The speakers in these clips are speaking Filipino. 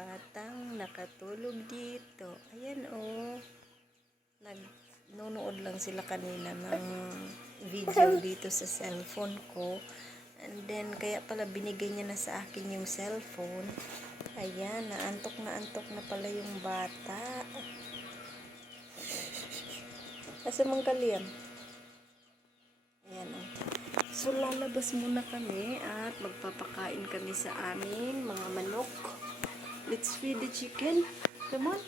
batang nakatulog dito. Ayan oh. Nagnunood lang sila kanina ng video dito sa cellphone ko. And then, kaya pala binigay niya na sa akin yung cellphone. Ayan, naantok na pala yung bata. Asa mang kaliyam? Ayan oh. So, lalabas muna kami at magpapakain kami sa amin mga manok. Let's feed the chicken. Come on.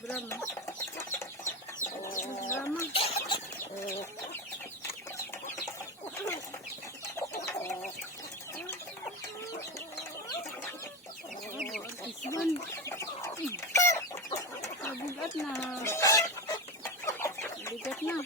Drama. Drama. Isban. Bigat na. Bigat na.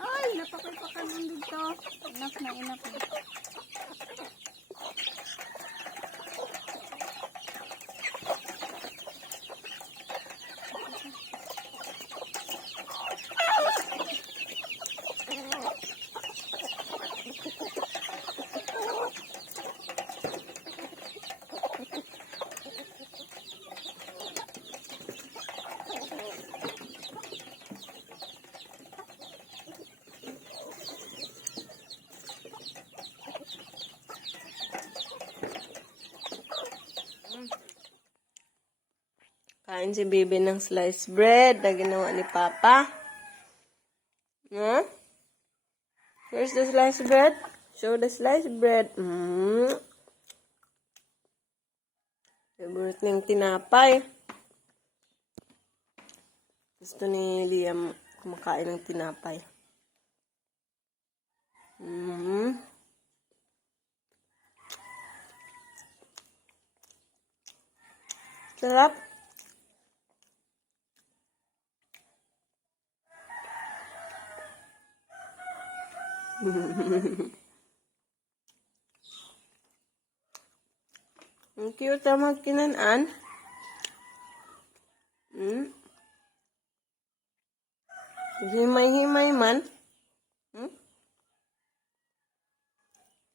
Ay, napakay-pakan lang dito. Enough na. Kain si Bibi ng sliced bread na ginawa ni Papa. Huh? Where's the sliced bread? Show the sliced bread. Favorite niyang tinapay. Gusto ni Liam kumakain ng tinapay. Sarap. Ang cute ang magkinaan. Himay-himay man.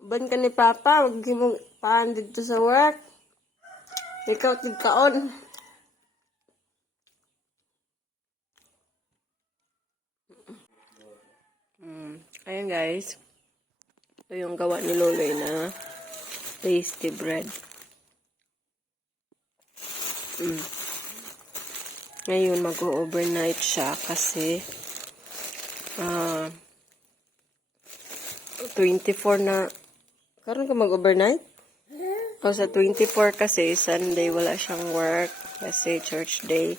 Ban ka ni Papa, mag-himong paan dito sa work. Ikaw tigkaon. Ayan guys. Ito yung gawa ni Loloy na tasty bread. Ngayon, mag-overnight siya kasi 24 na. Karon ka mag-overnight? O sa 24 kasi, Sunday, wala siyang work kasi church day.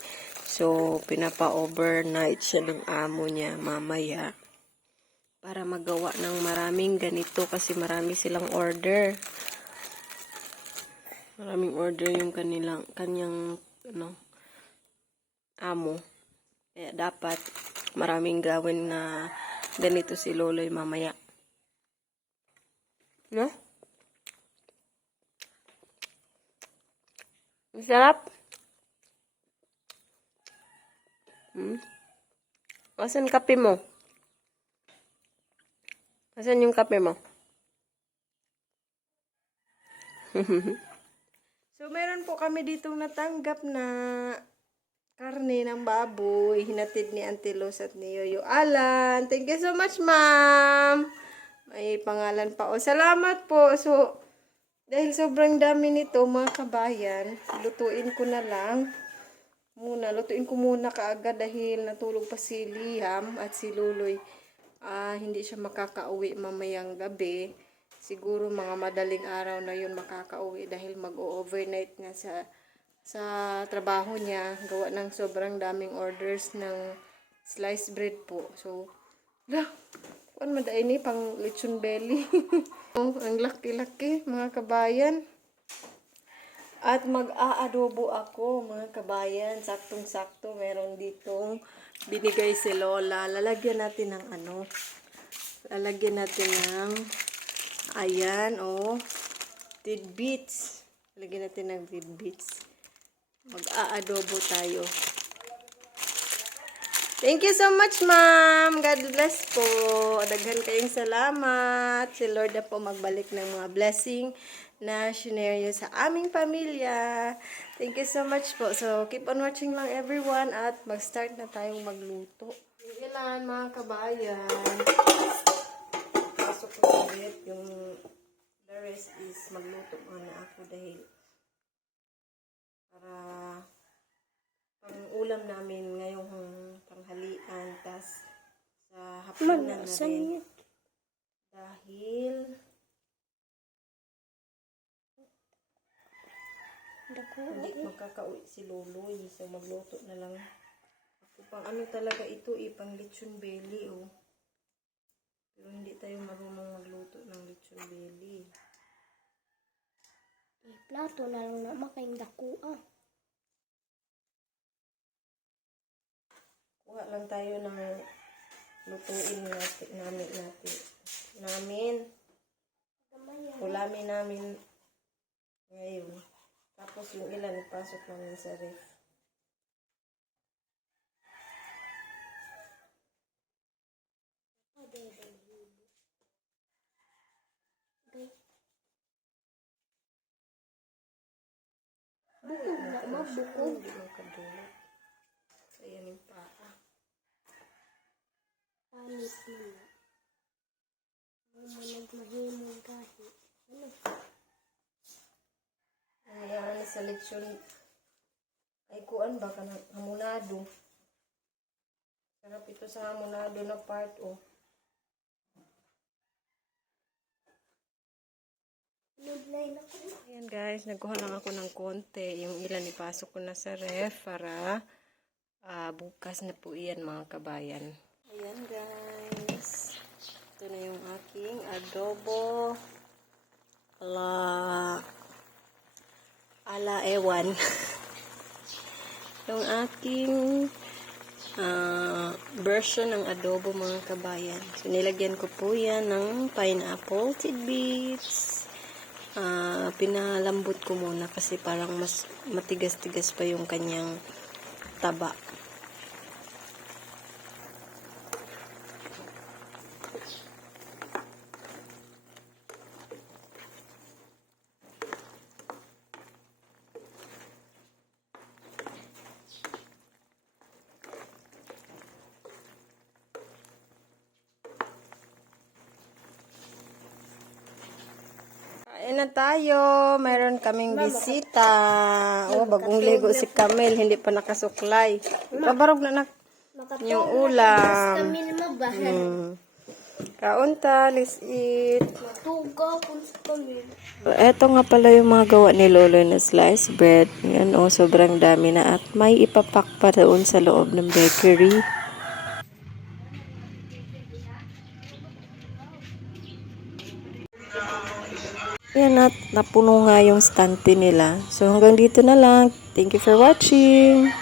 So, pinapa-overnight siya ng amo niya mamaya para magawa ng maraming ganito kasi marami silang order. Maraming order yung kanyang amo. Kaya dapat maraming gawin na ganito si Loloy mamaya. No? Masarap. Asan kape mo? Asan yung kape mo? So, meron po kami ditong natanggap na karne ng baboy. Hinatid ni Auntie Luz at ni Yoyo Alan. Thank you so much, ma'am. May pangalan pa. O, salamat po. So, dahil sobrang dami nito, mga kabayan, lutuin ko na lang. Lutuin ko muna kaagad dahil natulog pa si Liam at si Luloy. Hindi siya makakauwi mamayang gabi. Siguro mga madaling araw na yun makakauwi dahil mag-overnight nga sa trabaho niya. Gawa ng sobrang daming orders ng sliced bread po. So, kuan madaay ni pang lechon belly. Ang laki-laki mga kabayan. At mag-aadobo ako, mga kabayan. Saktong-sakto, meron ditong binigay si Lola. Lalagyan natin ng lalagyan natin ng, ayan, tidbits. Lalagyan natin ng tidbits. Mag-aadobo tayo. Thank you so much, ma'am. God bless po. Daghan kayong salamat. Si Lord na po magbalik ng mga blessing na scenario sa aming pamilya. Thank you so much po. So, keep on watching lang everyone at mag-start na tayong magluto. Yung ilan, mga kabayan. Pasok ko ulit yung the rest is magluto muna ako dahil para pang ulam namin ngayong tanghalian, tas sa hapunan na rin. Dahil hindi magkakauwi si Loloy, so magluto na lang ako. Pang talaga ito, pang lechon belly, Pero hindi tayo marunong magluto ng lechon belly. Plato na lang na makaing dako Kuha lang tayo ng lutuin namin. Ulamin namin ngayon. Tapos yung ilan ipasok namin sa ref. Mabukog. Hindi makadulot. Ayan yung paa. Panit mo na. Mahimong kahit. Ayan, sa lechon ay kuan ba ka ng hamonado. Sarap ito sa hamonado na part, Ayan guys, nagkuha lang ako ng konti. Yung ilan ipasok ko na sa ref para bukas na po iyan, mga kabayan. Ayan guys. Ito na yung aking adobo. Ala ewan. Yung aking version ng adobo, mga kabayan. So, nilagyan ko po yan ng pineapple tidbits. Pinalambot ko muna kasi parang mas matigas-tigas pa yung kanyang taba. Kain Kain na tayo. Mayroon kaming bisita. Oh, bagong ligo si Camille. Hindi pa nakasuklay. Kabarog na yung ulam. Kami na mabahan. Kaunta, let's eat. Matugaw kung sa kami. Eto nga pala yung mga gawa ni Lolo na sliced bread. Yan o, sobrang dami na at may ipapak pa doon sa loob ng bakery. Yan at napuno nga yung stante nila. So hanggang dito na lang. Thank you for watching.